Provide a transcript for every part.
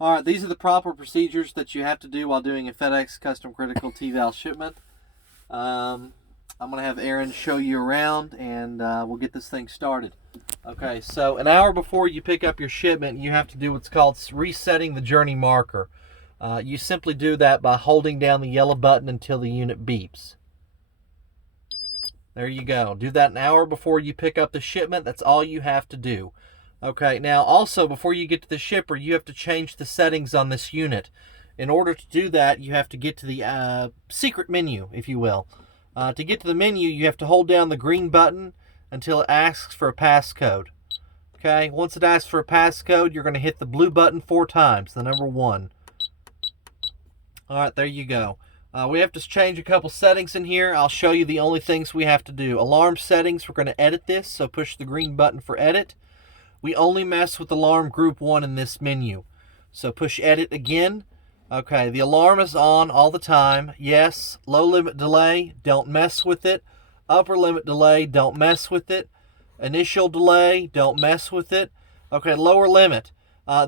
All right, these are the proper procedures that you have to do while doing a FedEx Custom Critical TVAL shipment. I'm going to have Aaron show you around, and we'll get this thing started. Okay, so an hour before you pick up your shipment, you have to do what's called resetting the journey marker. You simply do that by holding down the yellow button until the unit beeps. There you go. Do that an hour before you pick up the shipment. That's all you have to do. Okay, now also before you get to the shipper, you have to change the settings on this unit. In order to do that, you have to get to the secret menu, if you will. To get to the menu, you have to hold down the green button until it asks for a passcode. Okay, once it asks for a passcode, you're going to hit the blue button 4 times, the number 1. All right, there you go. We have to change a couple settings in here. I'll show you the only things we have to do. Alarm settings, we're going to edit this, so push the green button for edit. We only mess with alarm group 1 in this menu. So push edit again. Okay, the alarm is on all the time. Yes. Low limit delay, don't mess with it. Upper limit delay, don't mess with it. Initial delay, don't mess with it. Okay, lower limit.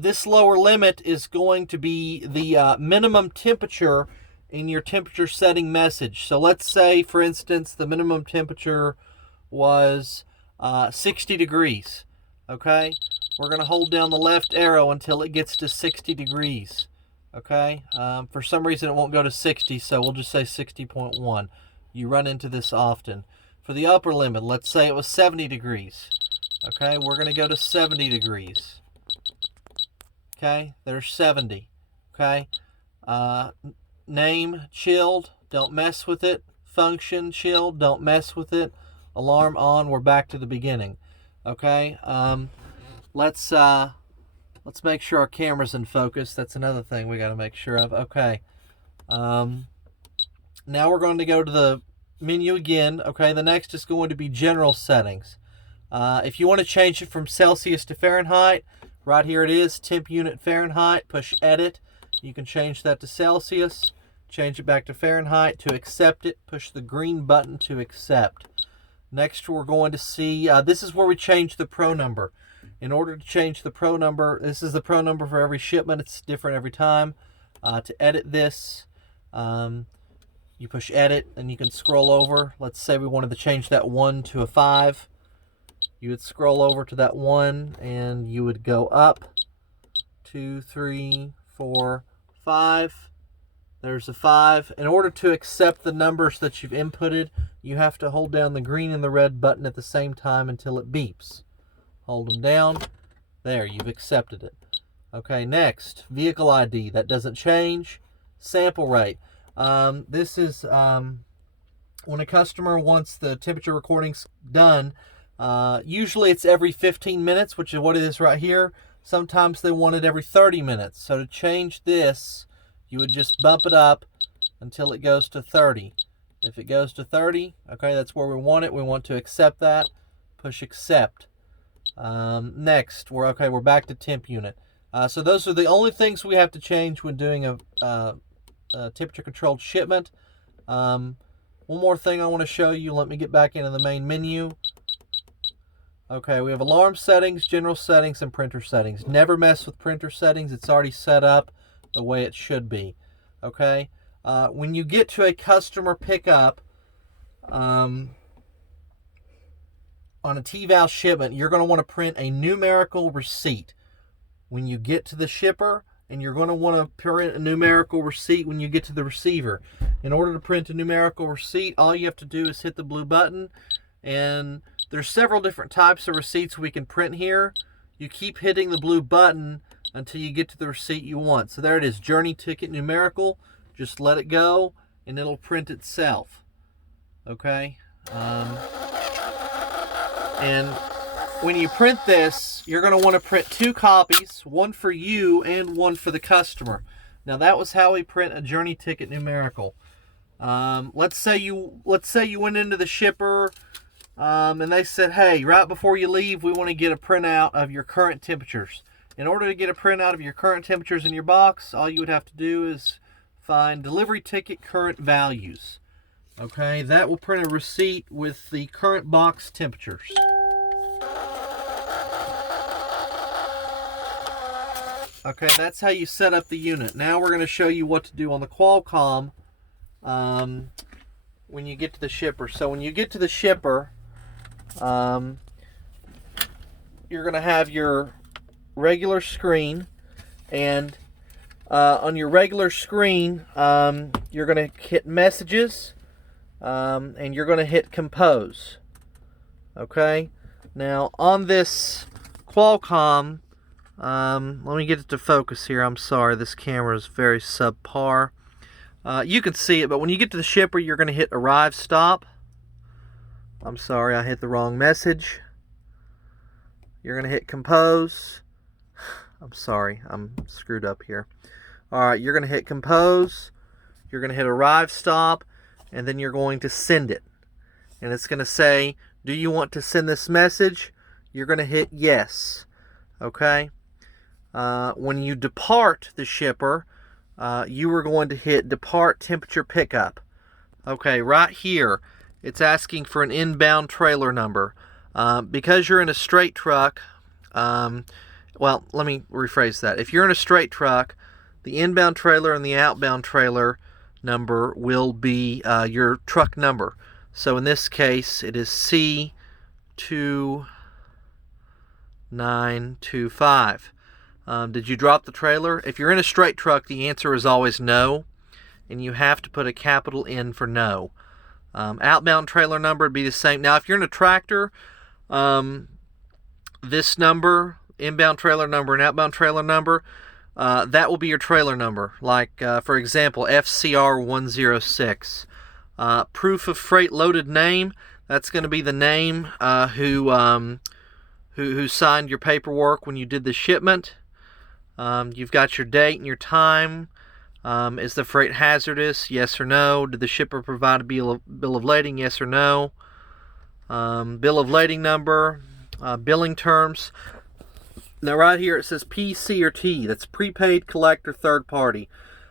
This lower limit is going to be the minimum temperature in your temperature setting message. So let's say, for instance, the minimum temperature was 60 degrees. Okay, we're going to hold down the left arrow until it gets to 60 degrees. Okay, for some reason it won't go to 60, so we'll just say 60.1. You run into this often. For the upper limit, let's say it was 70 degrees. Okay, we're going to go to 70 degrees. Okay, there's 70. Okay, name, chilled, don't mess with it. Function, chilled, don't mess with it. Alarm on, we're back to the beginning. Okay, let's make sure our camera's in focus. That's another thing we got to make sure of. Okay, now we're going to go to the menu again. Okay, the next is going to be general settings. If you want to change it from Celsius to Fahrenheit, right here it is, temp unit Fahrenheit. Push edit. You can change that to Celsius. Change it back to Fahrenheit. To accept it, push the green button to accept. Next, we're going to see, this is where we change the pro number. In order to change the pro number, this is the pro number for every shipment. It's different every time. To edit this, you push edit, and you can scroll over. Let's say we wanted to change that 1 to a 5. You would scroll over to that 1, and you would go up 2, 3, 4, 5. There's a 5. In order to accept the numbers that you've inputted, you have to hold down the green and the red button at the same time until it beeps. Hold them down. There, you've accepted it. Okay, next, vehicle ID. That doesn't change. Sample rate. This is when a customer wants the temperature recordings done. Usually it's every 15 minutes, which is what it is right here. Sometimes they want it every 30 minutes. So to change this, you would just bump it up until it goes to 30. If it goes to 30, okay, that's where we want it. We want to accept that. Push accept. Next, we're back to temp unit. So those are the only things we have to change when doing a temperature controlled shipment. One more thing I want to show you. Let me get back into the main menu. Okay, we have alarm settings, general settings, and printer settings. Never mess with printer settings. It's already set up the way it should be. Okay, when you get to a customer pickup on a TVAL shipment, you're going to want to print a numerical receipt when you get to the shipper, and you're going to want to print a numerical receipt when you get to the receiver. In order to print a numerical receipt, all you have to do is hit the blue button, and there's several different types of receipts we can print here. You keep hitting the blue button until you get to the receipt you want. So there it is, journey ticket numerical. Just let it go, and it'll print itself. Okay? And when you print this, you're going to want to print 2 copies, one for you and one for the customer. Now that was how we print a journey ticket numerical. Let's say you went into the shipper and they said, hey, right before you leave, we want to get a printout of your current temperatures. In order to get a printout of your current temperatures in your box, all you would have to do is find delivery ticket current values. Okay, that will print a receipt with the current box temperatures. Okay, that's how you set up the unit. Now we're going to show you what to do on the Qualcomm when you get to the shipper. So when you get to the shipper, you're going to have your regular screen, and on your regular screen, you're going to hit Messages, and you're going to hit Compose. Okay? Now, on this Qualcomm, let me get it to focus here. I'm sorry, this camera is very subpar. You can see it, but when you get to the shipper, you're going to hit Arrive Stop. I'm sorry, I hit the wrong message. You're going to hit Compose. I'm sorry, I'm screwed up here. Alright, you're going to hit Compose. You're going to hit Arrive Stop, and then you're going to send it. And it's going to say, do you want to send this message? You're going to hit Yes. Okay? When you depart the shipper, you are going to hit Depart Temperature Pickup. Okay, right here, it's asking for an inbound trailer number. Because you're in a straight truck, well, let me rephrase that. If you're in a straight truck, the inbound trailer and the outbound trailer number will be your truck number. So in this case, it is C2925. Did you drop the trailer? If you're in a straight truck, the answer is always no, and you have to put a capital N for no. Outbound trailer number would be the same. Now, if you're in a tractor, this number, inbound trailer number and outbound trailer number, that will be your trailer number. Like, for example, FCR106. Proof of freight loaded name, that's going to be the name who signed your paperwork when you did the shipment. You've got your date and your time. Is the freight hazardous? Yes or no. Did the shipper provide a bill of lading? Yes or no. Bill of lading number. Billing terms. Now right here it says P, C, or T. That's prepaid, collector, third party.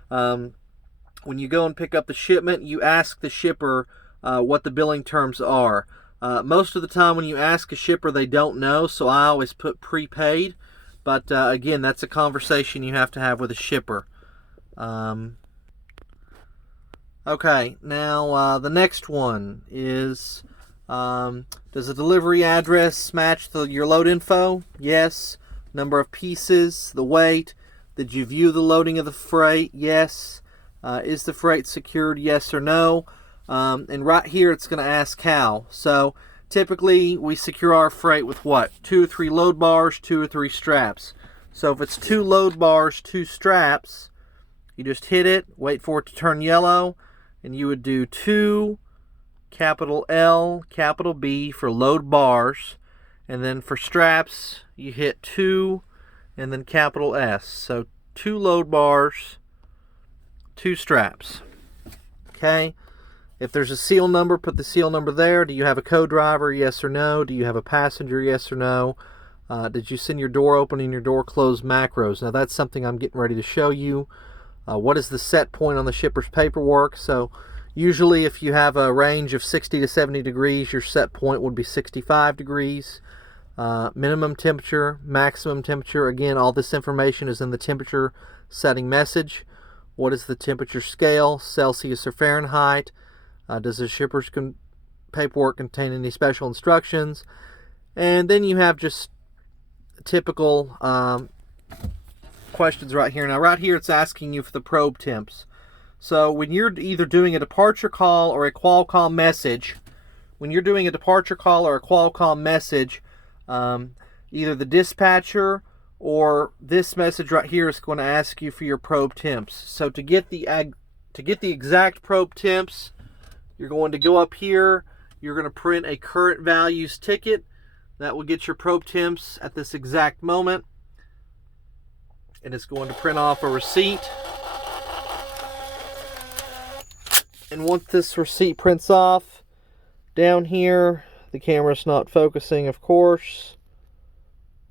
When you go and pick up the shipment, you ask the shipper what the billing terms are. Most of the time when you ask a shipper, they don't know, so I always put prepaid. But again, that's a conversation you have to have with a shipper. Okay, now the next one is, does the delivery address match your load info? Yes. Number of pieces, the weight. Did you view the loading of the freight? Yes. Is the freight secured? Yes or no. And right here it's going to ask how. So typically we secure our freight with what? 2 or 3 load bars, 2 or 3 straps. So if it's 2 load bars, 2 straps, you just hit it, wait for it to turn yellow, and you would do 2, capital L, capital B for load bars, and then for straps, you hit 2, and then capital S. So 2 load bars, 2 straps. Okay? If there's a seal number, put the seal number there. Do you have a co-driver? Yes or no. Do you have a passenger? Yes or no. Did you send your door open and your door closed macros? Now that's something I'm getting ready to show you. What is the set point on the shipper's paperwork? So usually if you have a range of 60 to 70 degrees, your set point would be 65 degrees. Minimum temperature, maximum temperature. Again, all this information is in the temperature setting message. What is the temperature scale? Celsius or Fahrenheit? Does the shipper's paperwork contain any special instructions? And then you have just typical questions right here. Now right here it's asking you for the probe temps. So when you're either doing a departure call or a Qualcomm message, either the dispatcher or this message right here is going to ask you for your probe temps. So to get the exact probe temps, you're going to go up here, you're going to print a current values ticket. That will get your probe temps at this exact moment. And it's going to print off a receipt. And once this receipt prints off, down here, the camera's not focusing, of course.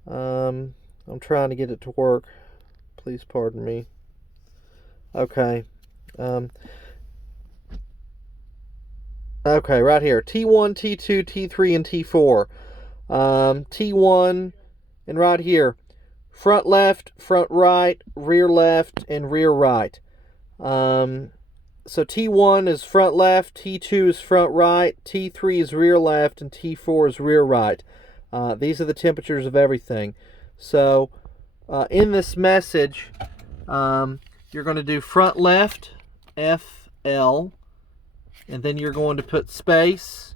I'm trying to get it to work. Please pardon me. Okay. Okay, right here. T1, T2, T3, and T4. T1, and right here, front left, front right, rear left, and rear right. So T1 is front left, T2 is front right, T3 is rear left, and T4 is rear right. These are the temperatures of everything. So in this message, you're going to do front left, FL, and then you're going to put space.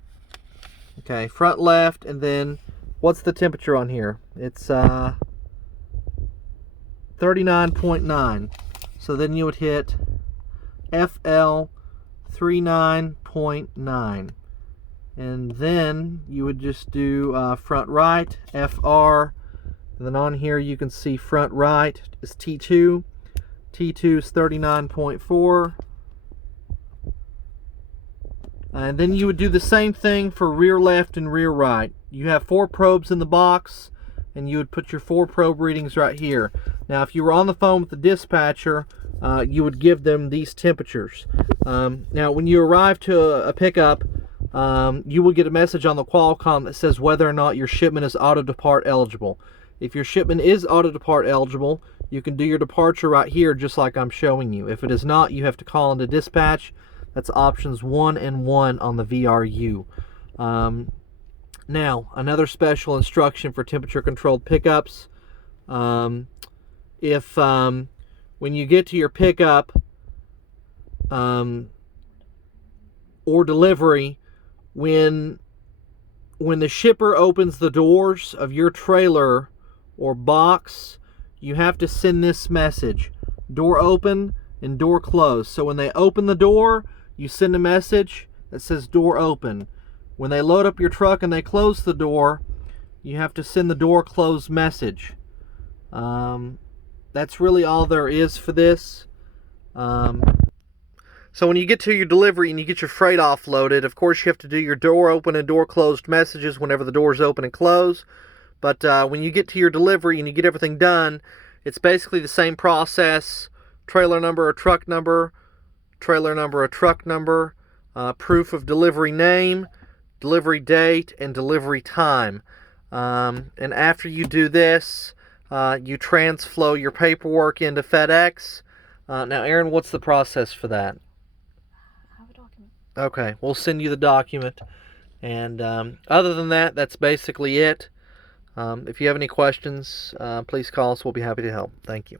Okay, front left, and then what's the temperature on here? It's 39.9. So then you would hit FL 39.9. And then you would just do front right, FR. And then on here you can see front right is T2. T2 is 39.4. And then you would do the same thing for rear left and rear right. You have 4 probes in the box, and you would put your 4 probe readings right here. Now, if you were on the phone with the dispatcher, you would give them these temperatures. Now, when you arrive to a pickup, you will get a message on the Qualcomm that says whether or not your shipment is auto depart eligible. If your shipment is auto depart eligible, you can do your departure right here just like I'm showing you. If it is not, you have to call into dispatch. That's options 1 and 1 on the VRU. Now, another special instruction for temperature controlled pickups. If when you get to your pickup or delivery, when the shipper opens the doors of your trailer or box, you have to send this message: door open and door closed. So when they open the door, you send a message that says door open. When they load up your truck and they close the door, you have to send the door closed message. That's really all there is for this. So when you get to your delivery and you get your freight offloaded, of course you have to do your door open and door closed messages whenever the doors open and close. But when you get to your delivery and you get everything done, it's basically the same process: trailer number or truck number, trailer number or truck number, proof of delivery name, delivery date, and delivery time. And after you do this, you transflow your paperwork into FedEx. Now, Aaron, what's the process for that? I have a document. Okay, we'll send you the document. And other than that, that's basically it. If you have any questions, please call us. We'll be happy to help. Thank you.